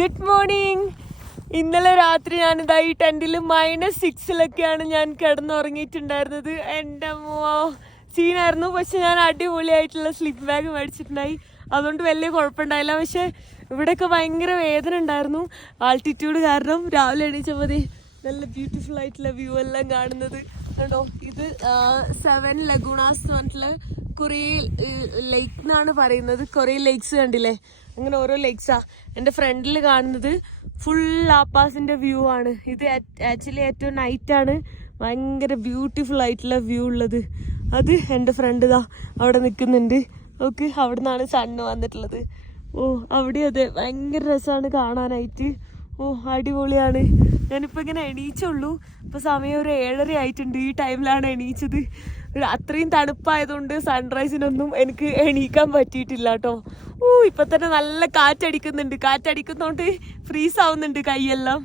Good morning. ഇന്നലെ രാത്രി ഞാനിതാ ഈ ടെന്റിൽ -6 ഞാൻ കിടന്നുറങ്ങിയിട്ടുണ്ടായിരുന്നത്. എൻ്റെ അമ്മോ സീനായിരുന്നു. പക്ഷെ ഞാൻ അടിപൊളിയായിട്ടുള്ള സ്ലിപ്പ് ബാഗ് മേടിച്ചിട്ടുണ്ടായി, അതുകൊണ്ട് വലിയ കുഴപ്പമുണ്ടായില്ല. പക്ഷെ ഇവിടെയൊക്കെ ഭയങ്കര വേദന ഉണ്ടായിരുന്നു ആൾട്ടിറ്റ്യൂഡ് കാരണം. രാവിലെ എണീച്ചപ്പോൾ നല്ല ബ്യൂട്ടിഫുൾ ആയിട്ടുള്ള വ്യൂ എല്ലാം കാണുന്നത് കണ്ടോ. ഇത് 7 ലഗൂണാസ് എന്ന് പറഞ്ഞിട്ടുള്ള കുറേ ലേക്ക് എന്നാണ് പറയുന്നത്. കുറേ ലേക്സ് കണ്ടില്ലേ, അങ്ങനെ ഓരോ ലേക്സാ. എൻ്റെ ഫ്രണ്ടിൽ കാണുന്നത് ഫുൾ ആപ്പാസിന്റെ വ്യൂ ആണ്. ഇത് ആക്ച്വലി ഏറ്റവും നൈറ്റാണ് ഭയങ്കര ബ്യൂട്ടിഫുൾ ആയിട്ടുള്ള വ്യൂ ഉള്ളത്. അത് എൻ്റെ ഫ്രണ്ട് ഇതാ അവിടെ നിൽക്കുന്നുണ്ട്. ഓക്കെ, അവിടെ നിന്നാണ് സണ്ണ് വന്നിട്ടുള്ളത്. ഓ അവിടെ അതെ, ഭയങ്കര രസമാണ് കാണാനായിട്ട്. ഓ അടിപൊളിയാണ്. ഞാനിപ്പോൾ ഇങ്ങനെ എണീച്ചുള്ളൂ. ഇപ്പോൾ സമയം ഒരു 7:30 ആയിട്ടുണ്ട്. ഈ ടൈമിലാണ് എണീച്ചത്. അത്രയും തണുപ്പായതുകൊണ്ട് സൺറൈസിനൊന്നും എനിക്ക് എണീക്കാൻ പറ്റിയിട്ടില്ല കേട്ടോ. ഇപ്പം തന്നെ നല്ല കാറ്റടിക്കുന്നുണ്ട്. കാറ്റടിക്കുന്നതുകൊണ്ട് ഫ്രീസ് ആവുന്നുണ്ട് കൈയെല്ലാം.